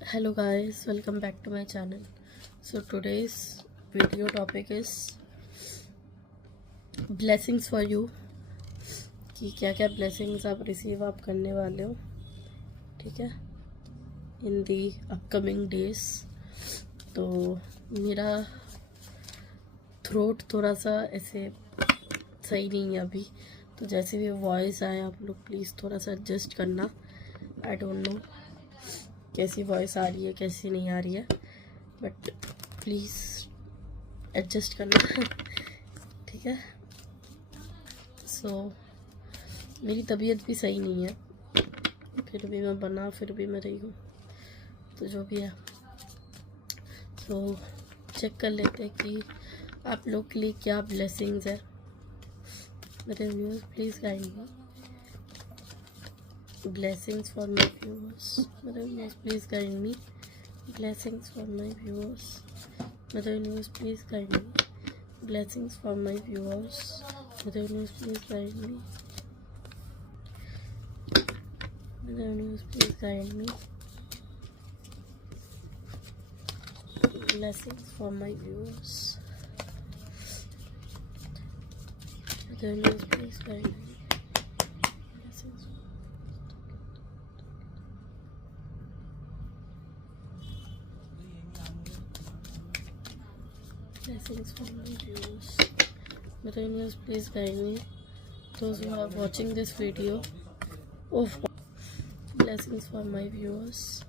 Hello guys, welcome back to my channel. So today's video topic is blessings for you कि क्या क्या blessings आप receive आप करने वाले हो, ठीक है, इन दी अपकमिंग डेज। तो मेरा थ्रोट थोड़ा सा ऐसे सही नहीं है अभी, तो जैसे भी वॉइस आए आप लोग प्लीज़ थोड़ा सा एडजस्ट करना। आई डोंट नो कैसी वॉइस आ रही है कैसी नहीं आ रही है, बट प्लीज़ एडजस्ट करना ठीक है। सो मेरी तबीयत भी सही नहीं है, फिर भी मैं बना फिर भी मैं रही हूँ, तो जो भी है। सो चेक कर लेते हैं कि आप लोग के लिए क्या ब्लेसिंग्स है। मेरे viewers please guide me. Blessings for my viewers. Mother universe, please guide me. Blessings for my viewers. Mother universe, please guide me. Blessings for my viewers. Mother universe, please guide me. Mother universe, please guide me. Blessings for my viewers. Mother universe, please guide me. Blessings. Blessings for my viewers. Mother universe, please guide me. Those who are watching this video, oh, blessings for my viewers.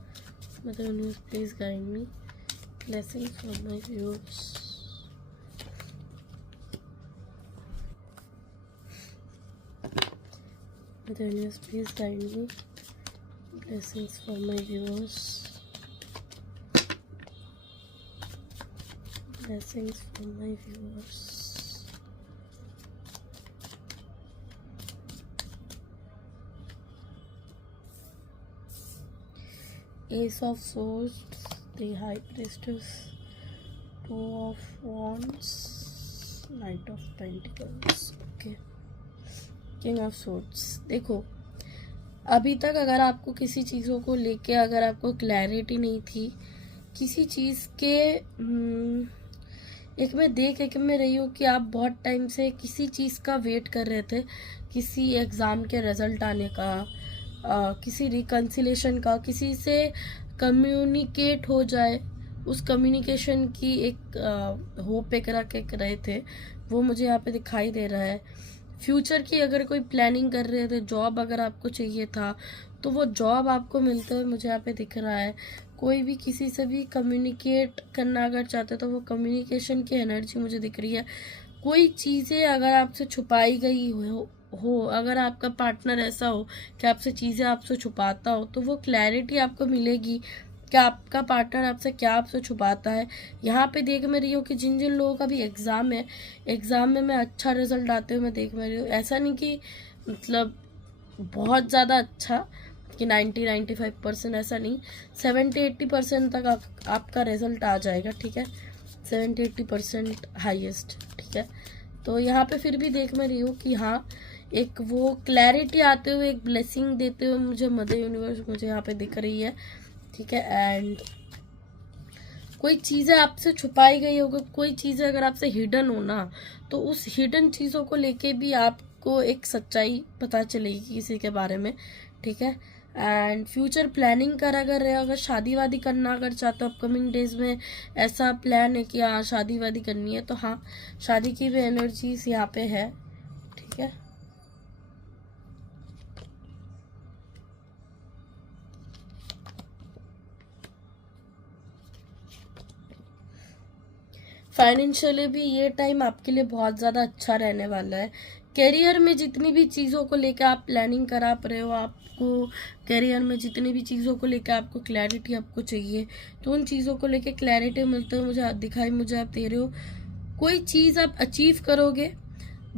Mother universe, please guide me. Blessings for my viewers. Mother universe, please guide me. Blessings for my viewers. Blessings for my viewers. Ace of Swords, the High Priestess, Two of Wands, Knight of Pentacles, okay, King of Swords। देखो अभी तक अगर आपको किसी चीज़ों को लेके अगर आपको क्लैरिटी नहीं थी किसी चीज़ के, एक मैं देख में रही हूँ कि आप बहुत टाइम से किसी चीज़ का वेट कर रहे थे, किसी एग्ज़ाम के रिज़ल्ट आने का, किसी रिकन्सिलेशन का, किसी से कम्युनिकेट हो जाए, उस कम्युनिकेशन की एक होप एक रख के रहे थे, वो मुझे यहाँ पे दिखाई दे रहा है। फ्यूचर की अगर कोई प्लानिंग कर रहे थे, जॉब अगर आपको चाहिए था तो वो जॉब आपको मिलते हुए मुझे यहाँ पे दिख रहा है। कोई भी किसी से भी कम्युनिकेट करना अगर चाहते तो वो कम्युनिकेशन की एनर्जी मुझे दिख रही है। कोई चीज़ें अगर आपसे छुपाई गई हो, अगर आपका पार्टनर ऐसा हो कि आपसे चीज़ें आपसे छुपाता हो, तो वो क्लैरिटी आपको मिलेगी कि आपका पार्टनर आपसे क्या आपसे छुपाता है। यहाँ पे देख मैं रही हूँ कि जिन जिन लोगों का भी एग्ज़ाम है, एग्ज़ाम में मैं अच्छा रिजल्ट आते हुए मैं देख मैं रही हूँ। ऐसा नहीं कि मतलब बहुत ज़्यादा अच्छा कि 90-95%, ऐसा नहीं, 70-80% तक आपका रिजल्ट आ जाएगा, ठीक है, 70-80% हाईएस्ट, ठीक है। तो यहाँ पे फिर भी देख मैं रही हूँ कि हाँ एक वो क्लैरिटी आते हुए एक ब्लेसिंग देते हुए मुझे मदर यूनिवर्स मुझे यहाँ पे दिख रही है, ठीक है। एंड कोई चीज़ें आपसे छुपाई गई होगी, कोई चीज़ें अगर आपसे हिडन हो ना, तो उस हिडन चीज़ों को लेके भी आपको एक सच्चाई पता चलेगी किसी के बारे में, ठीक है। एंड फ्यूचर प्लानिंग कर अगर रहे, अगर शादी वादी करना अगर चाहते हो अपकमिंग डेज में, ऐसा प्लान है कि हाँ शादी वादी करनी है, तो हाँ शादी की भी एनर्जीज यहाँ पे है, ठीक है। फाइनेंशियली भी ये टाइम आपके लिए बहुत ज़्यादा अच्छा रहने वाला है। करियर में जितनी भी चीज़ों को लेकर आप प्लानिंग करा रहे हो, आपको करियर में जितनी भी चीज़ों को लेकर आपको क्लैरिटी आपको चाहिए, तो उन चीज़ों को लेकर क्लैरिटी मिलते हुए मुझे दिखाई मुझे आप दे रहे हो। कोई चीज़ आप अचीव करोगे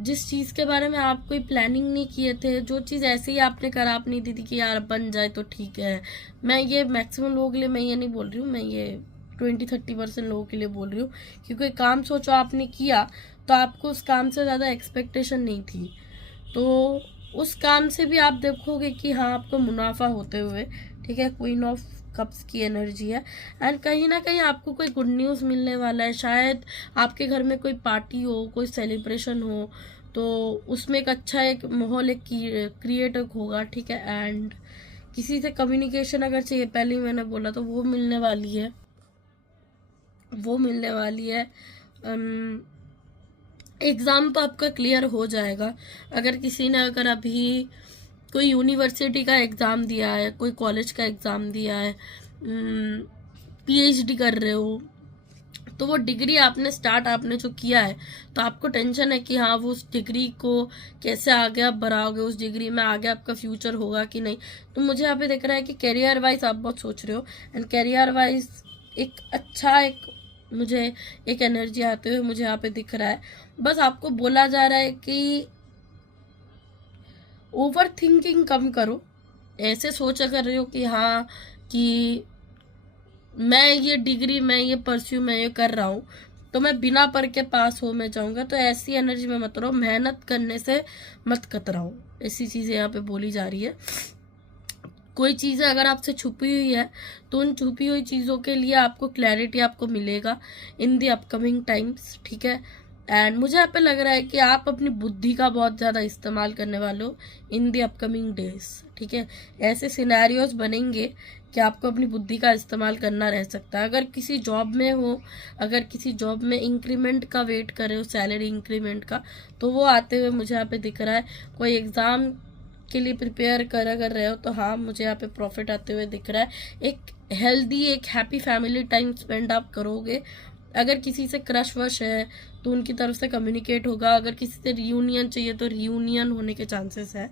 जिस चीज़ के बारे में आप कोई प्लानिंग नहीं किए थे, जो चीज़ ऐसे ही आपने करा अपनी दीदी की यार बन जाए तो ठीक है। मैं ये मैक्सिमम लोगों के लिए मैं ये नहीं बोल रही हूँ, मैं ये 20-30% लोगों के लिए बोल रही हूँ कि कोई काम सोचो आपने किया तो आपको उस काम से ज़्यादा एक्सपेक्टेशन नहीं थी, तो उस काम से भी आप देखोगे कि हाँ आपको मुनाफा होते हुए, ठीक है। क्वीन ऑफ कप्स की एनर्जी है। एंड कहीं ना कहीं आपको कोई गुड न्यूज़ मिलने वाला है, शायद आपके घर में कोई पार्टी हो, कोई सेलिब्रेशन हो, तो उसमें एक अच्छा एक माहौल एक क्रिएट होगा, ठीक है। एंड किसी से कम्युनिकेशन अगर चाहिए, पहले ही मैंने बोला, तो वो मिलने वाली है, वो मिलने वाली है। एग्ज़ाम तो आपका क्लियर हो जाएगा। अगर किसी ने अगर अभी कोई यूनिवर्सिटी का एग्ज़ाम दिया है, कोई कॉलेज का एग्ज़ाम दिया है, पीएचडी कर रहे हो, तो वो डिग्री आपने स्टार्ट आपने जो किया है, तो आपको टेंशन है कि हाँ वो उस डिग्री को कैसे आगे आप बढ़ाओगे, उस डिग्री में आगे आपका फ्यूचर होगा कि नहीं। तो मुझे यहाँ पे दिख रहा है कि करियर वाइज आप बहुत सोच रहे हो, एंड करियर वाइज एक अच्छा एक मुझे एक एनर्जी आते हुए मुझे यहाँ पे दिख रहा है। बस आपको बोला जा रहा है कि ओवर थिंकिंग कम करो। ऐसे सोचा कर रहे हो कि हाँ कि मैं ये डिग्री, मैं ये परस्यू, मैं ये कर रहा हूँ, तो मैं बिना पढ़ के पास हो मैं जाऊँगा, तो ऐसी एनर्जी में मत रहो। मेहनत करने से मत कतराओ, ऐसी चीज़ें यहाँ पे बोली जा रही है। कोई चीज़ें अगर आपसे छुपी हुई है, तो उन छुपी हुई चीज़ों के लिए आपको क्लैरिटी आपको मिलेगा इन दी अपकमिंग टाइम्स, ठीक है। एंड मुझे यहाँ पे लग रहा है कि आप अपनी बुद्धि का बहुत ज़्यादा इस्तेमाल करने वाले हो इन दी अपकमिंग डेज, ठीक है। ऐसे सिनेरियोज बनेंगे कि आपको अपनी बुद्धि का इस्तेमाल करना रह सकता है। अगर किसी जॉब में हो, अगर किसी जॉब में इंक्रीमेंट का वेट कर रहे हो, सैलरी इंक्रीमेंट का, तो वो आते हुए मुझे यहाँ पे दिख रहा है। कोई एग्ज़ाम के लिए प्रिपेयर कर अगर रहे हो, तो हाँ मुझे यहाँ पे प्रॉफिट आते हुए दिख रहा है। एक हेल्दी एक हैप्पी फैमिली टाइम स्पेंड आप करोगे। अगर किसी से क्रश वश है तो उनकी तरफ से कम्युनिकेट होगा। अगर किसी से रियूनियन चाहिए तो रियूनियन होने के चांसेस है।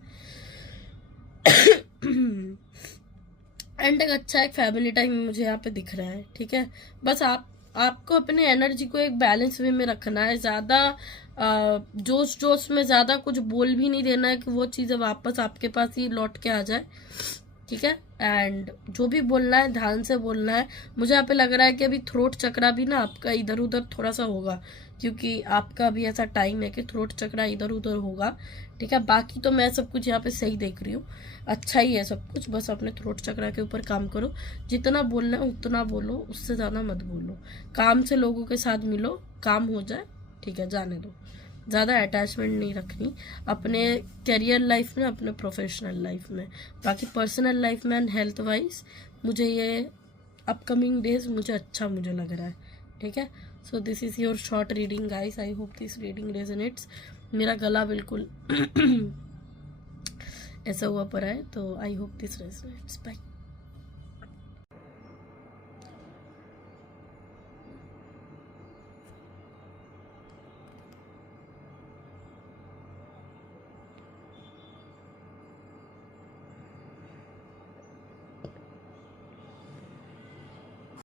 एंड एक अच्छा एक फैमिली टाइम मुझे यहाँ पे दिख रहा है, ठीक है। बस आपको अपने एनर्जी को एक बैलेंस वे में रखना है। ज़्यादा जोश जोश में ज़्यादा कुछ बोल भी नहीं देना है कि वो चीज़ें वापस आपके पास ही लौट के आ जाए, ठीक है। एंड जो भी बोलना है ध्यान से बोलना है। मुझे यहाँ पे लग रहा है कि अभी थ्रोट चक्रा भी ना आपका इधर उधर थोड़ा सा होगा, क्योंकि आपका अभी ऐसा टाइम है कि थ्रोट चक्रा इधर उधर होगा, ठीक है। बाकी तो मैं सब कुछ यहाँ पे सही देख रही हूँ, अच्छा ही है सब कुछ। बस अपने थ्रोट चक्रा के ऊपर काम करो, जितना बोलना है उतना बोलो, उससे ज़्यादा मत बोलो। काम से लोगों के साथ मिलो, काम हो जाए, ठीक है, जाने दो। ज़्यादा अटैचमेंट नहीं रखनी अपने करियर लाइफ में, अपने प्रोफेशनल लाइफ में। बाकी पर्सनल लाइफ में एंड हेल्थ वाइज मुझे ये अपकमिंग डेज मुझे अच्छा मुझे लग रहा है, ठीक है। So this is your short reading guys. I hope this reading resonates. मेरा गला बिल्कुल ऐसा हुआ पड़ा है, तो I hope this resonates. Bye.